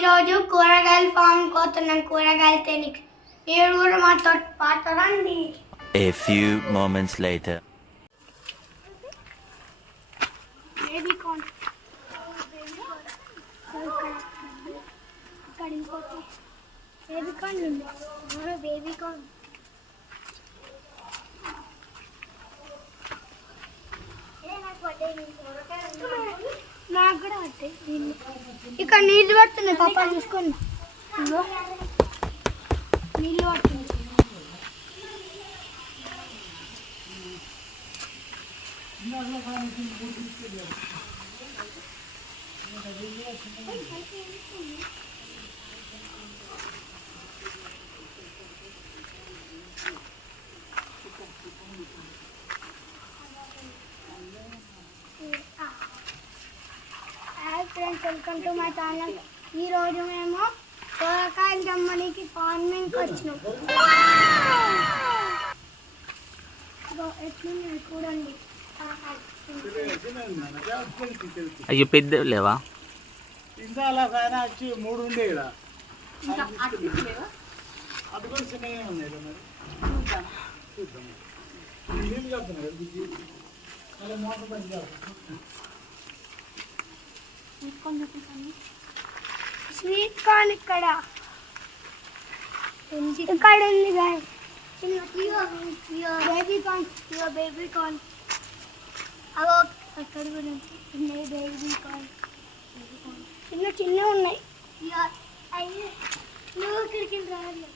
ఈరోజు కూరగాయల ఫామ్ కోతున్నాం. కూరగాయలు తినికి మీరు కూడా మాతో పాటు రండి. A few moments later. Baby corn ఇక్కడ ఇంకోటి బేబీ కార్న్ ఉంది. బేబీ కార్న్ నాకు కూడా పట్టాయి. ఇక్కడ నీళ్ళు పడుతున్నాయి. పాప చూసుకోండి, నీళ్ళు పడుతున్నాయి. Friends, welcome to my channel. ఈరోజు మేము సోరకాయలు జమ్మనికి ఫార్మింగ్కి వచ్చినాం. ఎట్లున్నాయి చూడండి. అయ్యో పెద్ద లేవా? ఇంకా అలా పైన వచ్చి 3 ఉండే ఇక్కడ అది కూడా చిన్నగా ఉన్నాయి. మరి చూద్దాం. నీళ్ళు కడుతున్నాయి మళ్ళీ మోటార్ పని చేస్తాం. స్వీట్ కార్న్ ఇక్కడ ఉంది guy. Baby corn, baby corn అవో అక్కడ కూడా ఉన్నాయి. బేబీ కార్న్ చిన్న చిన్న ఉన్నాయి. నువ్వు ఇక్కడికి రావాలి.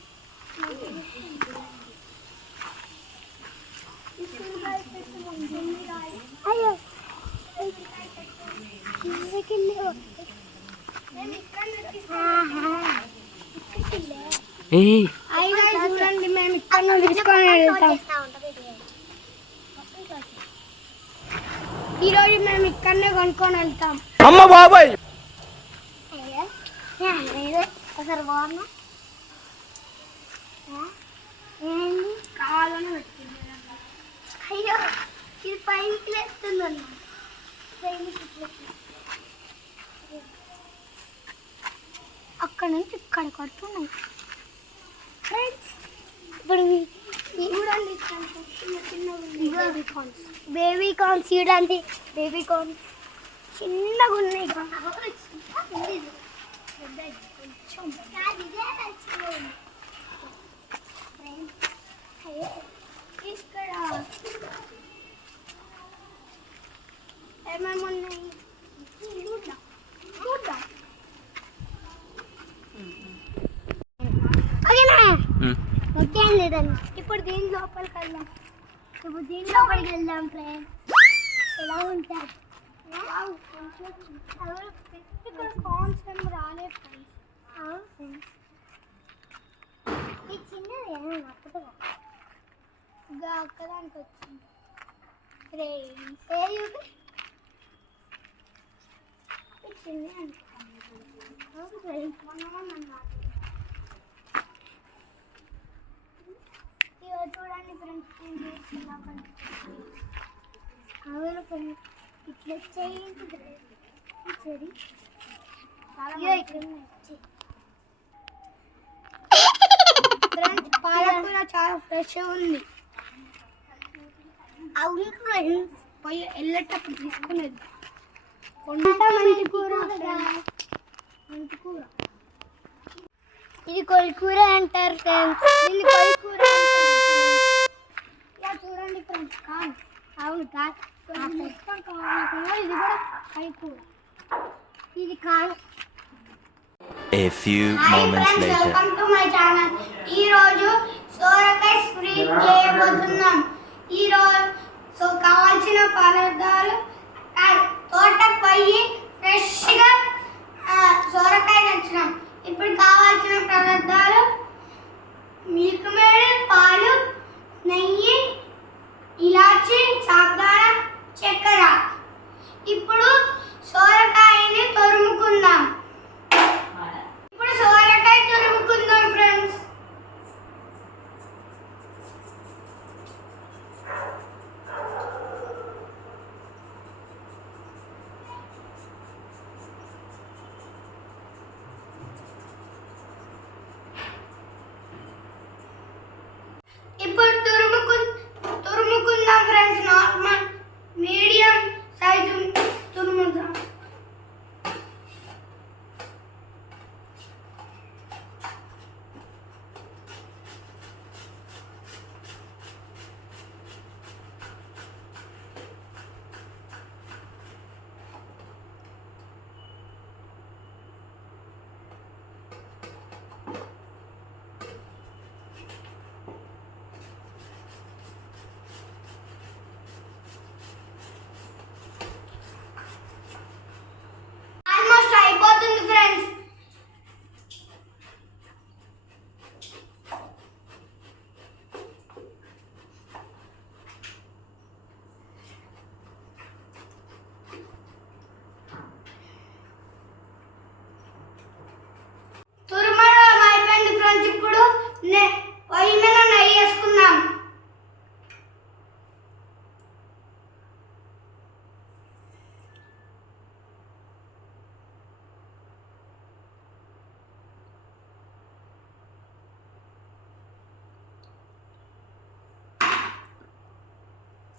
అయ్యో చూడండి, మేము ఇక్కడ తీసుకొని వెళ్తాం. ఈరోజు మేము ఇక్కడనే కొనుక్కొని వెళ్తాం. అమ్మ బాబాయ్ అసలు బాగున్నా కావాలని పెట్టింది. అయ్యో ఇది పైకి లేస్తుందన్న. అక్కడ నుంచి ఇక్కడ కడుతున్నాయి. ఫ్రెండ్స్, ఇప్పుడు చూడండి బేబీ కార్న్స్ చూడండి. బేబీ కార్న్స్ చిన్నగా ఉన్నాయి. ఇక్కడ ఏమేమి ఉన్నాయి చూద్దాం. ఓకే లేదండి. ఇప్పుడు దీని లోపలికి వెళ్దాం. ఫ్రెండ్స్, ఎలా ఉంటారు? ఇక్కడ కార్న్స్ ఏమి రాలేదు ఫ్రెండ్స్. ఈ చిన్నది ఏమైనా ఒక్కదానికి వచ్చింది. చిన్న చూడండి ఫ్రెండ్స్, ఇట్లా చేయండి. ఫ్రెండ్స్, పాలకూర చాలా ఫ్రెష్ ఉంది. అవును ఫ్రెండ్స్, పోయి వెళ్ళేటప్పుడు తీసుకునేది. మంచి కూర, మంచి కూర. ఇది కొయ్యకూర అంటారు ఫ్రెండ్స్. దీన్ని కొయ్యకూర ఇలా చూడండి ఫ్రెండ్స్. కాదు, అవును కాదు, మొత్తం కాకుండా ఇది కూడా కొయ్యకూర. ఇది కాదు. A few moments later. Welcome to my channel. ఈరోజు సోరకాయ స్ప్రింగ్ చేయబోతున్నాం. ఈరోజు కావాల్సిన పదార్థాలు తోటకు పోయి ఫ్రెష్గా సోరకాయ తెచ్చినాం. ఇప్పుడు కావాల్సిన పదార్థాలు మిల్క్ మేడ్, పాలు, నెయ్యి, ఇలాచి, సాబ్దాన, చక్కెర. ఇప్పుడు సోరకాయని తురుముకుందాం. ఫ్రెండ్స్, ఇప్పుడు తురుముకుందాం ఫ్రెండ్స్. నార్మల్ మీడియం సైజు తురుముదాం. ఆల్మోస్ట్ అయిపోతుంది ఫ్రెండ్స్. తురుమడం అయిపోయింది ఫ్రెండ్స్. ఇప్పుడు పొయ్యి మీద నెయ్యి వేసుకుందాం.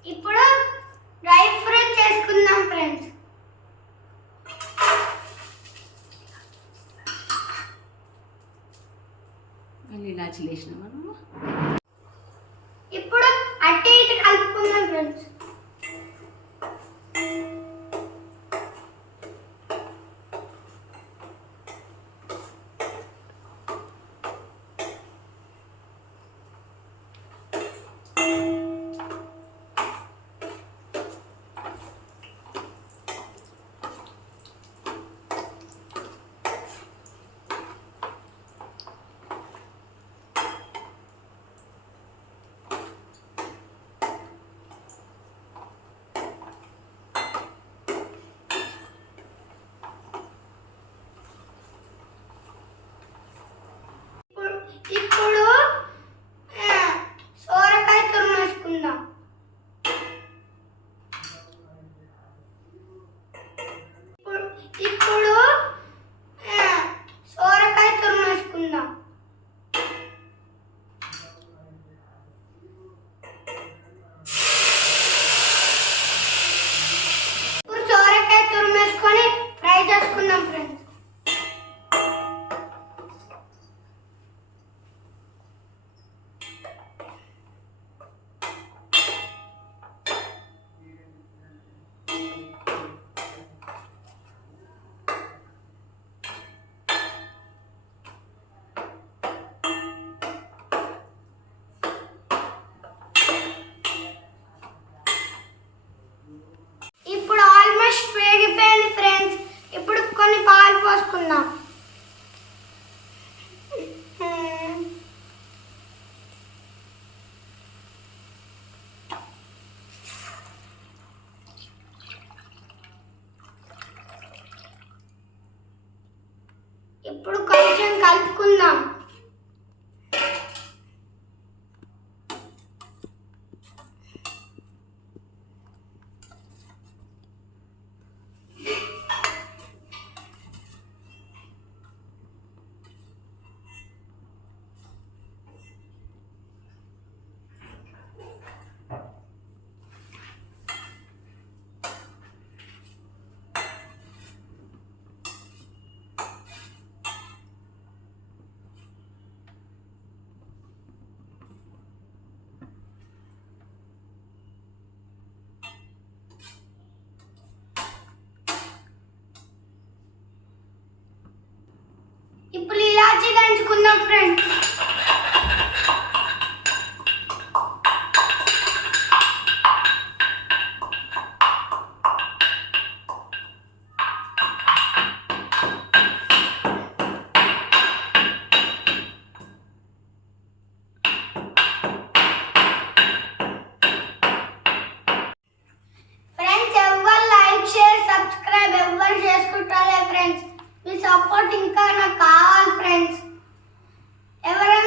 ఇప్పుడు డ్రై ఫ్రూట్స్ చేసుకుందాం ఫ్రెండ్స్. ఇలాచీలు వేసినావా నువ్వు? ఇప్పుడు అట్టి ఇటు కలుపుకుందాం ఫ్రెండ్స్. ఇప్పుడు సోరకాయ తురుము వేసుకుందాం. ఇప్పుడు సోరకాయ తురుము వేసుకుందాం. ఇప్పుడు సోరకాయ తురుము వేసుకొని ఫ్రై చేసుకుందాం ఫ్రెండ్స్. ఇప్పుడు ఆల్మోస్ట్ వేగిపోయింది ఫ్రెండ్స్. ఇప్పుడు కొన్ని పాలు పోసుకుందాం. ఇప్పుడు కొంచెం కలుపుకుందాం. ఇప్పుడు ఇలాచీ దంచుకుందాం ఫ్రెండ్స్. ఫ్రెండ్స్ ఎవరు లైక్ షేర్ సబ్స్క్రైబ్ ఎవరు చేసుకుంటారే ఫ్రెండ్స్. మీ సపోర్ట్ ఇంకా నాకు కావాలి ఫ్రెండ్స్. ఎవరైనా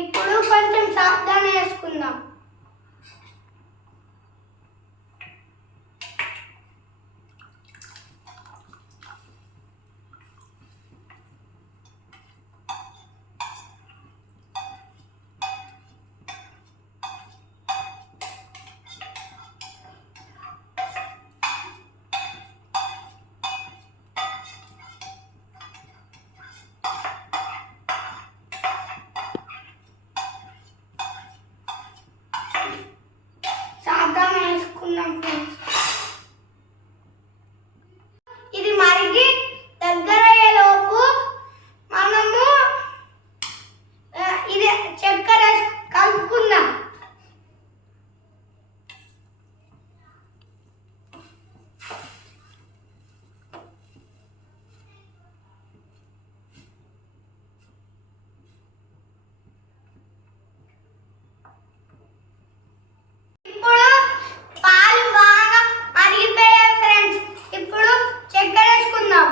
ఇప్పుడు కొంచెం సావధానం వేసుకుందాం. సావధానం వేసుకుందాం ఫ్రెండ్స్. ఇది మరిగి దగ్గరయ్యేలోపు మనము ఇది చక్కెర కలుపుకుందాం. ఇప్పుడు పాలు బాగా మరిగిపోయాయి ఫ్రెండ్స్. ఇప్పుడు చక్కెర వేసుకుందాం.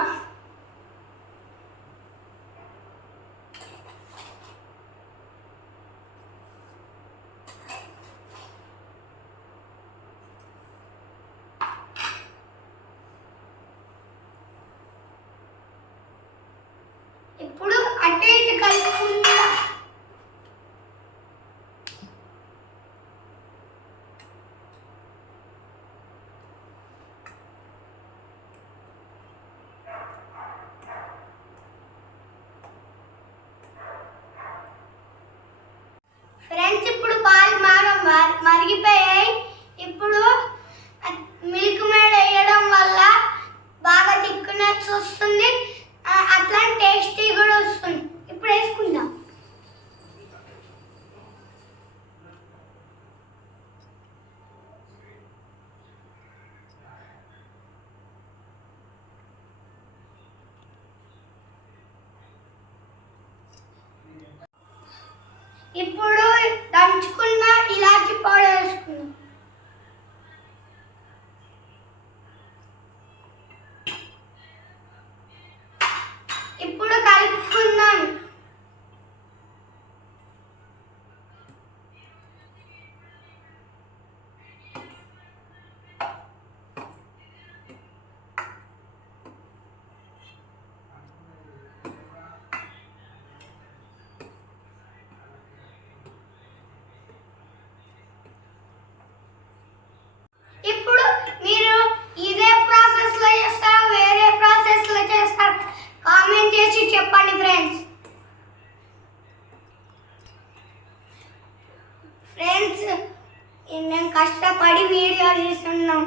ఇప్పుడు అటు ఇటు కలుపుకుందాం. ఫ్రెండ్స్ ఇప్పుడు పాలు బాగా మరిగిపోయాయి. ఇప్పుడు మిల్క్ మేడ్ వేయడం వల్ల బాగా థిక్నెస్ వస్తుంది, అట్లా టేస్టీ కూడా వస్తుంది. ఇప్పుడు వేసుకుందాం. ఇప్పుడు దంచుకున్న ఇలాచి పౌడర్ వేసుకుందాం. ఇప్పుడు కలుపుకుందాం. ఇప్పుడు మీరు ఇదే ప్రాసెస్ లో చేస్తారా వేరే ప్రాసెస్ లో చేస్తారా కామెంట్ చేసి చెప్పండి ఫ్రెండ్స్. మేము కష్టపడి వీడియో చేస్తున్నాం.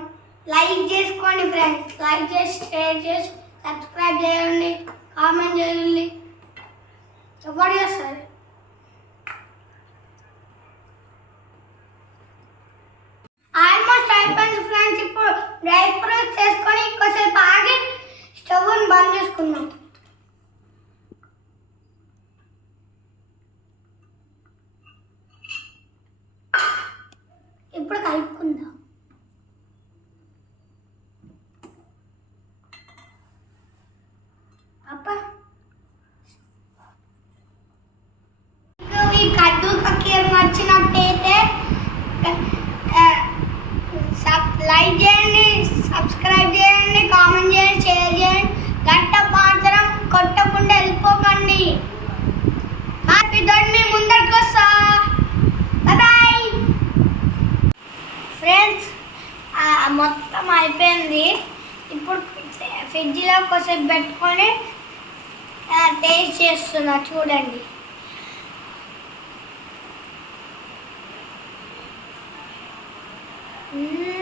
లైక్ చేసుకోండి ఫ్రెండ్స్. లైక్ చేసి షేర్ చేసి సబ్స్క్రైబ్ చేయండి, కామెంట్ చేయండి. ఎవరు చేస్తారు? ఆల్మోస్ట్ అయిపోయింది ఫ్రెండ్స్. ఇప్పుడు డ్రై ఫ్రూట్స్ చేసుకొని కొంచెంసేపు ఆగి స్టవ్ని బంద్ చేసుకుందాం. ఇప్పుడు కలుపుకుందాం. అప్పా ఈ కద్దు కక్కీర్ నచ్చినట్టయితే లైక్ చేయండి, సబ్స్క్రైబ్ చేయండి, కామెంట్ చేయండి, షేర్ చేయండి. గంట మాత్రం కొట్టకుండా వెళ్ళిపోకండి. హ్యాపీ మీ ముందరికి వస్తా. Bye friends. మొత్తం అయిపోయింది. ఇప్పుడు ఫ్రిడ్జ్లో కొంచెం పెట్టుకొని టేస్ట్ చేస్తున్నా, చూడండి. Mm.